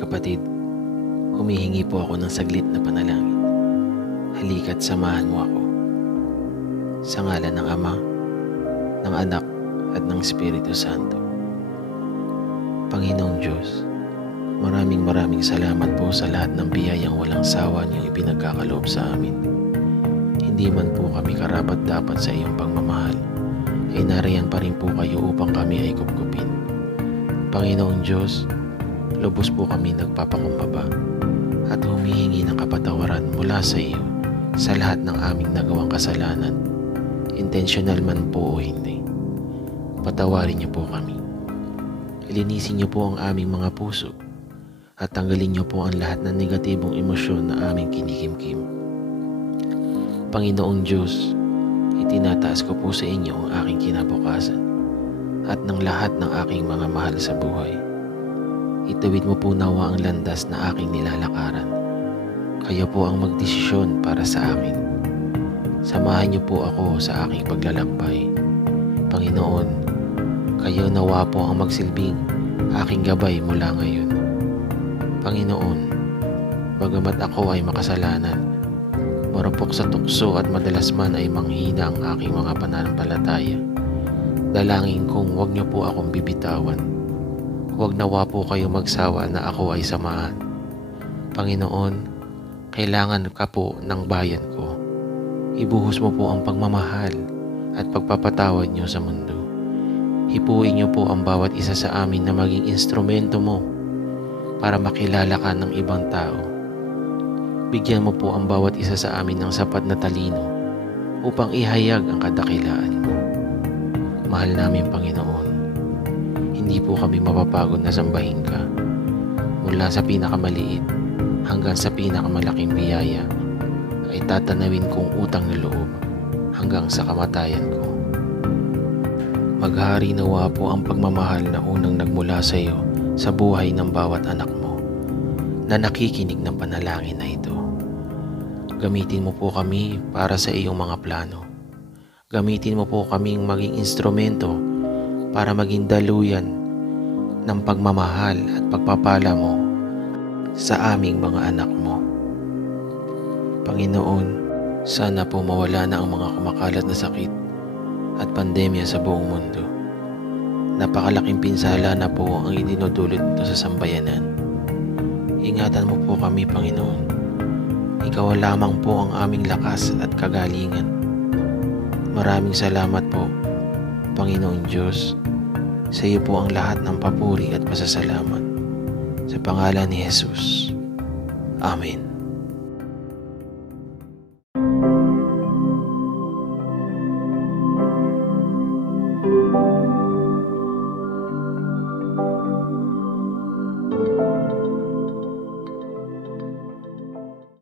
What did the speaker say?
Kapatid, humihingi po ako ng saglit na panalangin. Halika't samahan mo ako. Sa ngalan ng Ama, ng Anak, at ng Espiritu Santo. Panginoong Diyos, maraming salamat po sa lahat ng biyayang walang sawa niyong ipinagkakaloob sa amin. Hindi man po kami karapat-dapat sa iyong pagmamahal, ay nariyan pa rin po kayo upang kami ay kupkupin. Panginoong Diyos, lubos po kami nagpapakumbaba at humihingi ng kapatawaran mula sa iyo sa lahat ng aming nagawang kasalanan, intentional man po o hindi. Patawarin niyo po kami. Linisin niyo po ang aming mga puso at tanggalin niyo po ang lahat ng negatibong emosyon na aming kinikimkim. Panginoong Diyos, itinataas ko po sa inyo ang aking kinabukasan at ng lahat ng aking mga mahal sa buhay. Itawid mo po nawa ang landas na aking nilalakaran. Kayo po ang magdesisyon para sa akin. Samahan niyo po ako sa aking paglalakbay. Panginoon, kayo nawa po ang magsilbing aking gabay mula ngayon. Panginoon, bagamat ako ay makasalanan, marupok sa tukso at madalas man ay manghina ang aking mga pananampalataya, dalangin kong huwag niyo po akong bibitawan. Huwag nawa po kayo magsawa na ako ay samahan. Panginoon, kailangan ka po ng bayan ko. Ibuhos mo po ang pagmamahal at pagpapatawad niyo sa mundo. Hipuin niyo po ang bawat isa sa amin na maging instrumento mo para makilala ka ng ibang tao. Bigyan mo po ang bawat isa sa amin ng sapat na talino upang ihayag ang kadakilaan mo. Mahal namin Panginoon, hindi po kami mapapagod na sambahin ka. Mula sa pinakamaliit hanggang sa pinakamalaking biyaya ay tatanawin kong utang na loob hanggang sa kamatayan ko. Maghari nawa po ang pagmamahal na unang nagmula sa iyo sa buhay ng bawat anak mo na nakikinig ng panalangin na ito. Gamitin mo po kami para sa iyong mga plano. Gamitin mo po kaming maging instrumento para maging daluyan ng pagmamahal at pagpapala mo sa aming mga anak mo. Panginoon, sana po mawala na ang mga kumakalat na sakit at pandemya sa buong mundo. Napakalaking pinsala na po ang idinudulot nito sa sambayanan. Ingatan mo po kami, Panginoon. Ikaw lamang po ang aming lakas at kagalingan. Maraming salamat po, Panginoon Diyos. Sa iyo po ang lahat ng papuri at pasasalamat. Sa pangalan ni Jesus. Amen.